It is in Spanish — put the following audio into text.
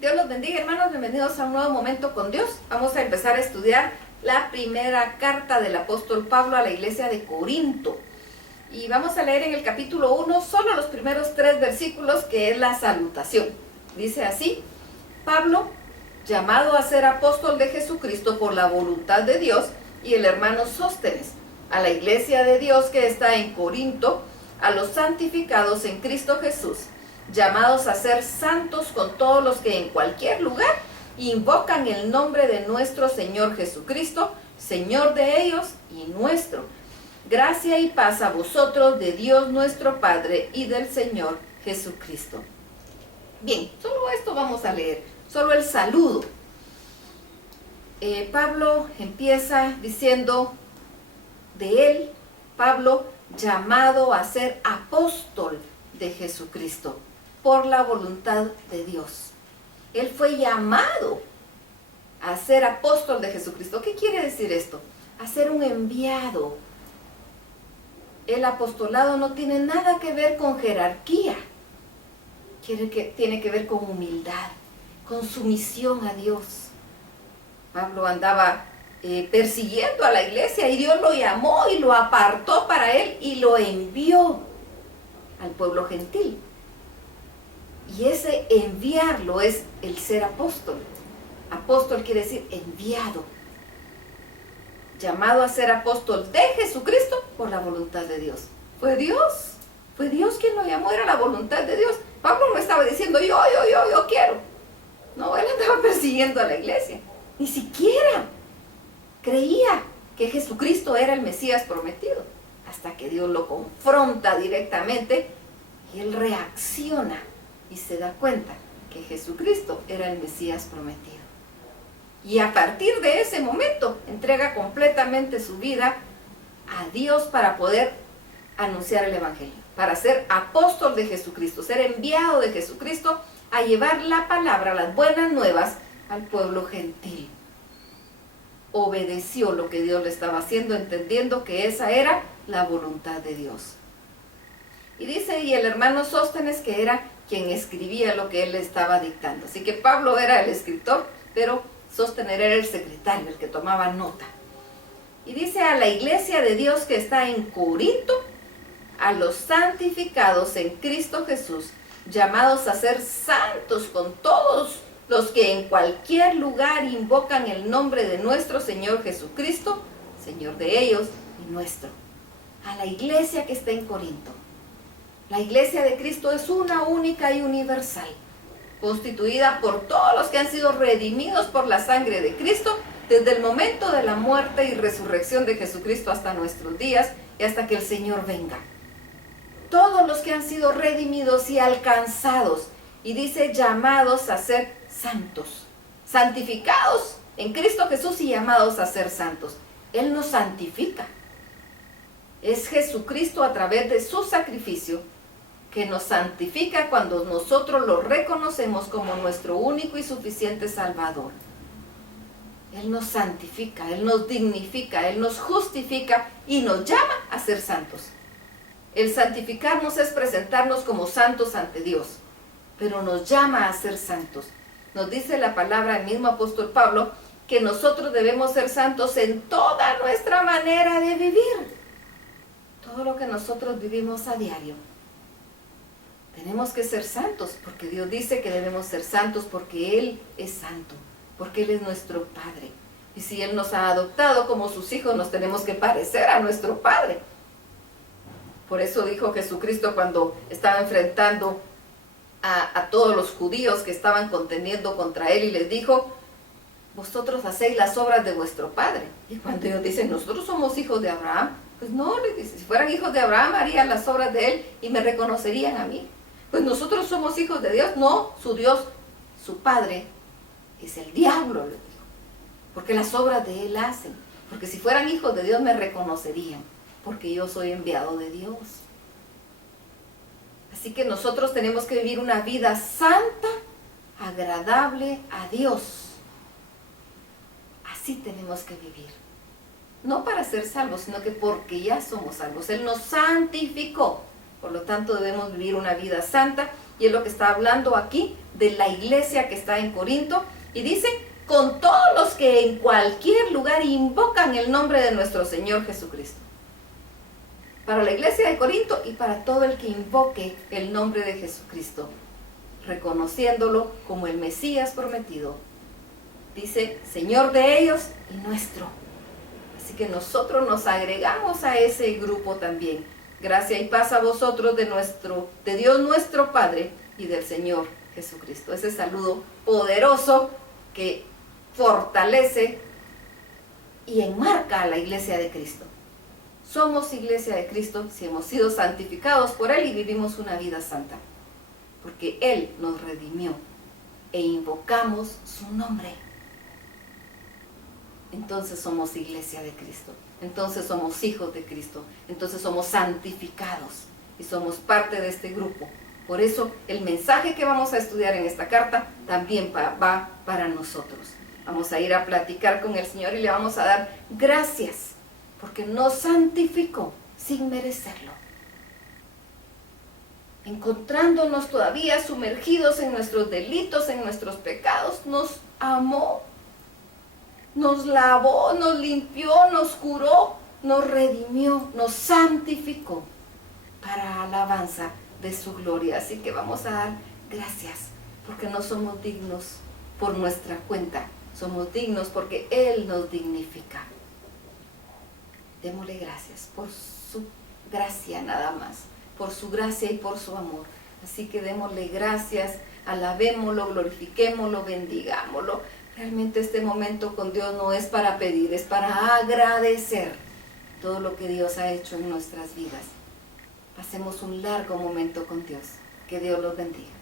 Dios los bendiga, hermanos, bienvenidos a un nuevo momento con Dios. Vamos a empezar a estudiar la primera carta del apóstol Pablo a la iglesia de Corinto. Y vamos a leer en el capítulo 1 solo los primeros 3 versículos, que es la salutación. Dice así: Pablo, llamado a ser apóstol de Jesucristo por la voluntad de Dios, y el hermano Sóstenes, a la iglesia de Dios que está en Corinto, a los santificados en Cristo Jesús, llamados a ser santos con todos los que en cualquier lugar invocan el nombre de nuestro Señor Jesucristo, Señor de ellos y nuestro. Gracia y paz a vosotros de Dios nuestro Padre y del Señor Jesucristo. Bien, solo esto vamos a leer, solo el saludo. Pablo empieza diciendo de él, Pablo, llamado a ser apóstol de Jesucristo por la voluntad de Dios. Él fue llamado a ser apóstol de Jesucristo. ¿Qué quiere decir esto? A ser un enviado. El apostolado no tiene nada que ver con jerarquía. Tiene que ver con humildad, con sumisión a Dios. Pablo andaba persiguiendo a la iglesia y Dios lo llamó y lo apartó para él y lo envió al pueblo gentil. Y ese enviarlo es el ser apóstol. Apóstol quiere decir enviado. Llamado a ser apóstol de Jesucristo por la voluntad de Dios. Fue Dios quien lo llamó, era la voluntad de Dios. Pablo no estaba diciendo yo quiero. No, él andaba persiguiendo a la iglesia. Ni siquiera creía que Jesucristo era el Mesías prometido, hasta que Dios lo confronta directamente y él reacciona y se da cuenta que Jesucristo era el Mesías prometido. Y a partir de ese momento entrega completamente su vida a Dios para poder anunciar el Evangelio, para ser apóstol de Jesucristo, ser enviado de Jesucristo a llevar la palabra, las buenas nuevas al pueblo gentil. Obedeció lo que Dios le estaba haciendo, entendiendo que esa era la voluntad de Dios. Y dice, y el hermano Sóstenes, que era quien escribía lo que él le estaba dictando. Así que Pablo era el escritor, pero Sóstenes era el secretario, el que tomaba nota. Y dice, a la iglesia de Dios que está en Corinto, a los santificados en Cristo Jesús, llamados a ser santos con todos los que en cualquier lugar invocan el nombre de nuestro Señor Jesucristo, Señor de ellos y nuestro. A la iglesia que está en Corinto. La iglesia de Cristo es una única y universal, constituida por todos los que han sido redimidos por la sangre de Cristo, desde el momento de la muerte y resurrección de Jesucristo hasta nuestros días y hasta que el Señor venga. Todos los que han sido redimidos y alcanzados, y dice llamados a ser santos, santificados en Cristo Jesús y llamados a ser santos. Él nos santifica. Es Jesucristo a través de su sacrificio que nos santifica cuando nosotros lo reconocemos como nuestro único y suficiente Salvador. Él nos santifica, Él nos dignifica, Él nos justifica y nos llama a ser santos. El santificarnos es presentarnos como santos ante Dios, pero nos llama a ser santos. Nos dice la palabra, el mismo apóstol Pablo, que nosotros debemos ser santos en toda nuestra manera de vivir. Todo lo que nosotros vivimos a diario. Tenemos que ser santos, porque Dios dice que debemos ser santos porque Él es santo, porque Él es nuestro Padre. Y si Él nos ha adoptado como sus hijos, nos tenemos que parecer a nuestro Padre. Por eso dijo Jesucristo cuando estaba enfrentando a todos los judíos que estaban contendiendo contra Él y les dijo, vosotros hacéis las obras de vuestro Padre. Y cuando ellos dicen, nosotros somos hijos de Abraham, pues no, les dice, si fueran hijos de Abraham harían las obras de Él y me reconocerían a mí. Pues nosotros somos hijos de Dios. No, su Dios, su Padre, es el diablo, le dijo. Porque las obras de Él hacen. Porque si fueran hijos de Dios me reconocerían. Porque yo soy enviado de Dios. Así que nosotros tenemos que vivir una vida santa, agradable a Dios. Así tenemos que vivir. No para ser salvos, sino que porque ya somos salvos. Él nos santificó. Por lo tanto, debemos vivir una vida santa y es lo que está hablando aquí de la iglesia que está en Corinto, y dice, con todos los que en cualquier lugar invocan el nombre de nuestro Señor Jesucristo. Para la iglesia de Corinto y para todo el que invoque el nombre de Jesucristo, reconociéndolo como el Mesías prometido. Dice, Señor de ellos y nuestro. Así que nosotros nos agregamos a ese grupo también. Gracia y paz a vosotros de Dios nuestro Padre y del Señor Jesucristo. Ese saludo poderoso que fortalece y enmarca a la iglesia de Cristo. Somos iglesia de Cristo si hemos sido santificados por Él y vivimos una vida santa, porque Él nos redimió e invocamos su nombre. Entonces somos iglesia de Cristo, entonces somos hijos de Cristo, entonces somos santificados y somos parte de este grupo. Por eso el mensaje que vamos a estudiar en esta carta también va para nosotros. Vamos a ir a platicar con el Señor y le vamos a dar gracias, porque nos santificó sin merecerlo. Encontrándonos todavía sumergidos en nuestros delitos, en nuestros pecados, nos amó, nos lavó, nos limpió, nos curó, nos redimió, nos santificó para alabanza de su gloria. Así que vamos a dar gracias, porque no somos dignos por nuestra cuenta, somos dignos porque Él nos dignifica. Démosle gracias por su gracia nada más, por su gracia y por su amor. Así que démosle gracias, alabémoslo, glorifiquémoslo, bendigámoslo. Realmente este momento con Dios no es para pedir, es para agradecer todo lo que Dios ha hecho en nuestras vidas. Pasemos un largo momento con Dios. Que Dios los bendiga.